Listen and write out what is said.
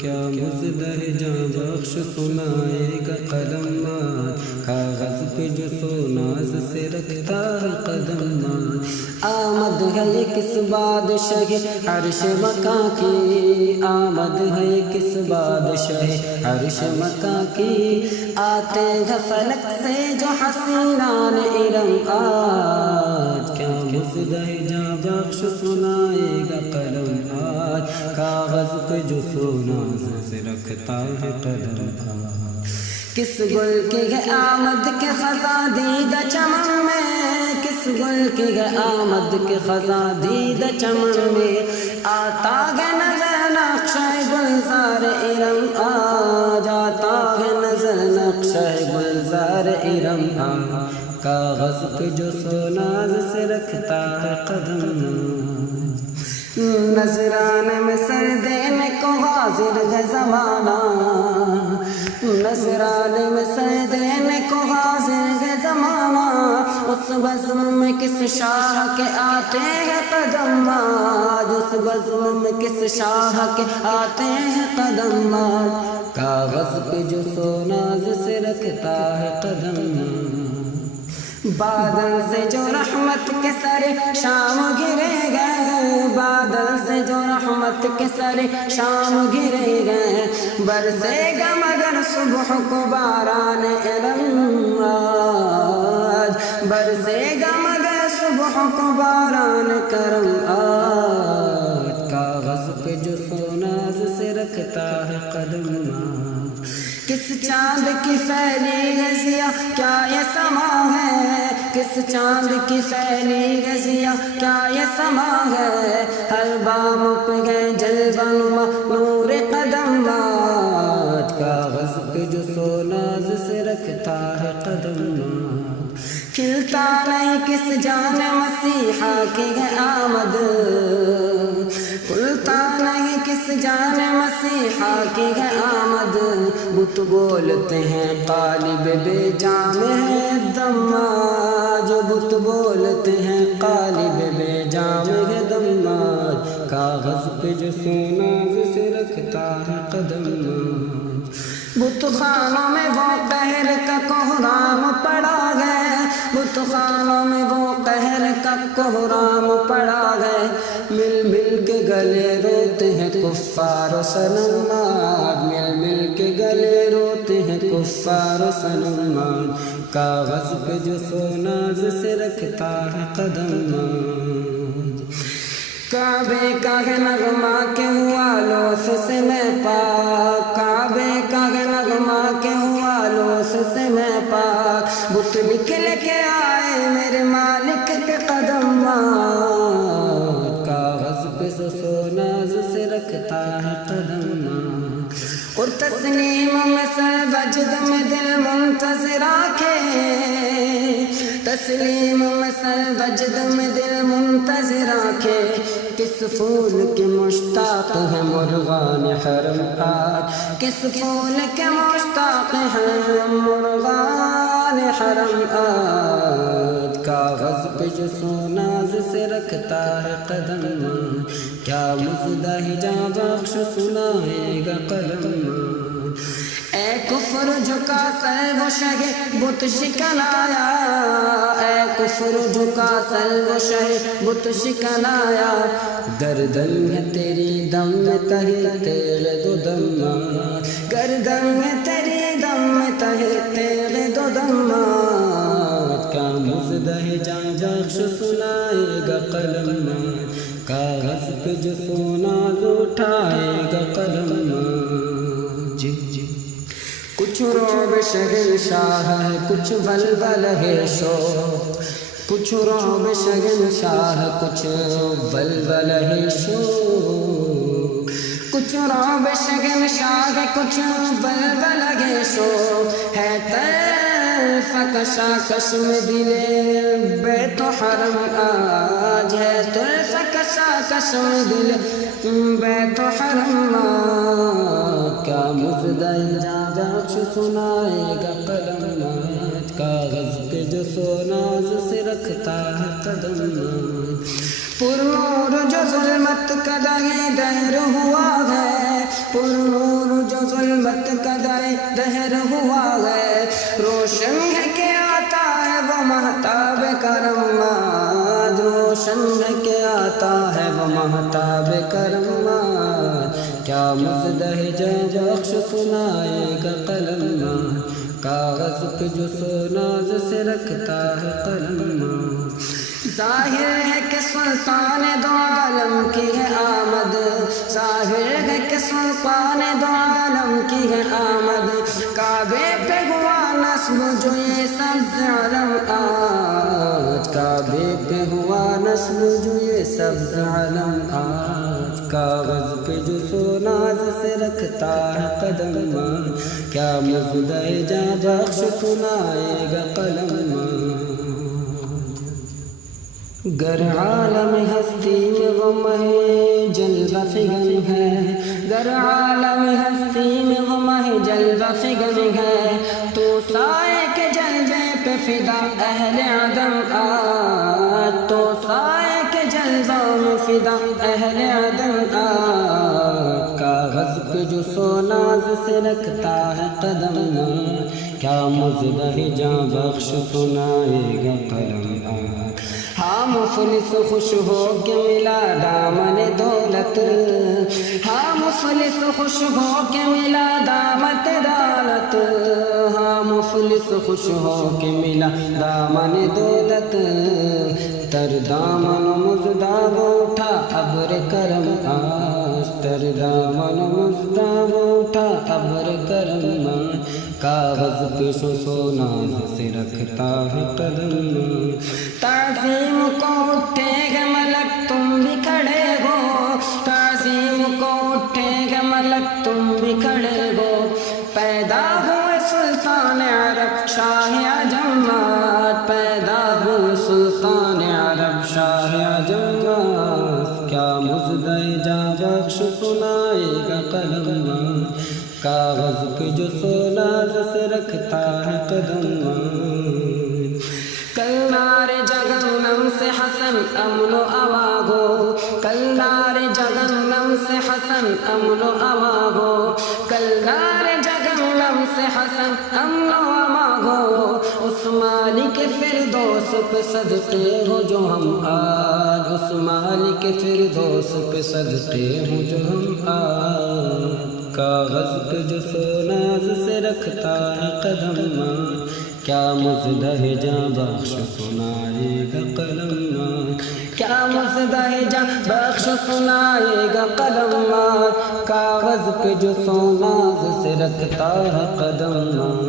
کیا مزدہ جاں بخش سنائے گا قلمات، کاغذ پہ جو سوناز سے رکھتا ہے قدمات۔ آمد ہے یہ کس بادشاہ عرش مکاں کی، آمد ہے یہ کس بادشاہ عرش مکاں کی، آتے ہیں فلک سے جو حسینان ارم آج، کیا مزدہ جاں بخش سنائے گا قلم آج، کاغذ پہ جو سوناز سے رکھتا ہے قدم آج۔ کس گل کی ہے آمد کے خزاں دیدہ چمن میں، کس گل کی ہے آمد کے خزاں دیدہ چمن میں، آتا ہے نظر نقشہ گلزار ارم آج، آتا ہے نظر نقشہ گلزار ارم آج، کاغذ پہ جو سوناز سے رکھتا ہے قدم آج۔ نذرانے میں سر دینے کو حاضر ہے زمانہ، نذرانے میں سر دینے کو حاضر ہے زمانہ، اس بزم میں کس شاہ کے آتے ہیں قدم آج، اس بزم میں کس شاہ کے آتے ہیں قدم آج، کاغذ پہ جو سوناز سے رکھتا ہے قدم آج۔ بادل سے جو رحمت کے سر شام گرے گئے، بادل سے جو رحمت کے سر شام گرے گئے، برسے گا مگر صبح کو باران علم آج، برسے گا مگر صبح کو باران کرم آج، کاغذ پہ جو سوناز سے رکھتا ہے قدم آج۔ کس چاند کی پھیلی ہے ضیا کیا یہ سما ہے، کس چاند کی پھیلی ہے ضیا کیا یہ سما ہے، ہر بام پہ ہے جلوہ نما نور قدم آج، کاغذ پہ جو سوناز سے رکھتا ہے قدم آج۔ کھلتا نہیں کس جان مسیحا کی ہے آمد، کھلتا نہیں کس جان مسیحا کی ہے آمد، بت بولتے ہیں قالب بے جام ہے دم آج، بت بولتے ہیں قالب بے جام ہے دم آج، کاغذ پہ جو سوناز سے رکھتا ہے قدم آج۔ بت خانوں میں وہ قہر کا کوہرام پڑا ہے، بت خانوں میں وہ قہر کا کوہرام پڑا ہے، مل مل کے گلے روتے ہیں کفار و صنم آج، مل مل کے گلے روتے ہیں کفار و صنم آج، کاغذ پہ جو سوناز سے رکھتا ہے قدم آج۔ کعبے کا ہے نغمہ کہ ہوا لوث سے میں پاک، کعبے کا ہے نغمہ کہ ہوا لوث سے میں پاک، بت نکل کے آئے میرے مالک کے قدم آج، کاغذ پہ سوناز سے رکھتا ہے قدم آج۔ اور تسلیم میں سر وجد میں دل منتظر آنکھیں، تسلیم میں سر وجد میں دل منتظر آنکھیں، کس پھول کے مشتاق ہیں مرغان حرم آج، کس پھول کے مشتاق ہیں مرغان حرم آج، کاغذ پہ جو سوناز سے رکھتا ہے قدم آج، کیا مزدہ جاں بخش سنائے گا قلم آج۔ اے کفر جھکا سر و شہ بت شکن آیا، اے کفر جھکا سر و شہ بت شکن آیا، گردن ہے تیری دم میں تہے تیرے دو دم آج، گردن ہے تیری دم میں تہے تیرے دو دم آج، کیا مزدہ جاں بخش سنائے گا قلم آج، کاغذ پہ جو سوناز اٹھائے گا قلم آج۔ کچھ رعب شہنشاہ ہے کچھ ولول ہے شوق، کچھ رعب شہنشاہ کچھ ولول ہے شوق، کچھ رعب شہنشاہ کچھ ولول ہے شوق، ہے طرف کشاکش میں دل بیت حرم آج، ہے طرف کشاکش میں دل بیت حرم آج، کیا مزدہ جاں بخش سنائے گا قلم آج، کاغذ پہ جو سوناز سے رکھتا ہے قدم آج۔ پرنور جو ظلمت کا دہر ہوا ہے، پرنور جو ظلمت کا دہر ہوا ہے، روشن ہے کہ آتا ہے وہ مہتاب کرمات، روشن ہے کہ آتا ہے وہ مہتاب کرمات، کیا مژدہ جاں بخش سنائے گا قلمات، کاغذ پہ جو سوناز سے رکھتا ہے قلمات۔ ظاہر ہے کہ سلطان دو عالم کی ہے آمد، ظاہر ہے کہ سلطان دو عالم کی ہے آمد، کعبے پہ ہوا نصب جو یہ سبز علم آج، کعبے پہ ہوا نصب جو یہ سبز علم آج، کاغذ پہ جو سوناز سے رکھتا ہے قدمات، کیا مژدہ جاں بخش سنائے گا قلمات۔ گر عالم ہستی میں غم ہے جلوہ فگن ہے، گر عالم ہستی میں غم ہے جلوہ فگن ہے، تو سائے کے جلوے پہ فدا اہل عدم آج، تو سائے کے جلووں میں فدا اہل عدم آج، کاغذ پہ جو سوناز سے رکھتا ہے قدم، کیا مژدہ جاں بخش سنائے گا قلم آج۔ ہاں مفلس خوش ہو کے ملا دامن دولت، ہاں مفلس خوش ہو کے ملا دامت دولت، ہاں مفلس خوش ہو کے ملا دامن دولت، تر دامن مژدہ اٹھا ابر کرم آج، تر دامن مژدہ اٹھا ابر کرم آج، کاغذ پہ سوناز سے رکھتا ہے قدم، تعظیم کو اٹھے گا ملک تم بھی کھڑے ہو، تعظیم کو اٹھے گا ملک تم بھی کھڑے ہو، پیدا ہوئے سلطان عرب شاہ عجم آج، پیدا ہوئے سلطان عرب شاہ عجم آج، کیا مژدہ جاں بخش سنائے گا قلم، کاغذ پہ جو سوناز سے رکھتا ہے قدم۔ کل نار جہنم سے حسن امن و امان ہو، کل نار جہنم سے حسن امن و امان ہو، کل نار جہنم سے حسن امن و امان ہو، اس مالک فردوس پہ صدقے ہو جو ہم آج، اس مالک فردوس پہ صدقے ہو جو ہم آج، کاغذ پہ جو سوناز سے رکھتا ہے قدم، کیا مژدہ جاں بخش سنائے گا قلم، کیا مژدہ جاں بخش سنائے گا قلم، کاغذ پہ جو سوناز سے رکھتا ہے قدم۔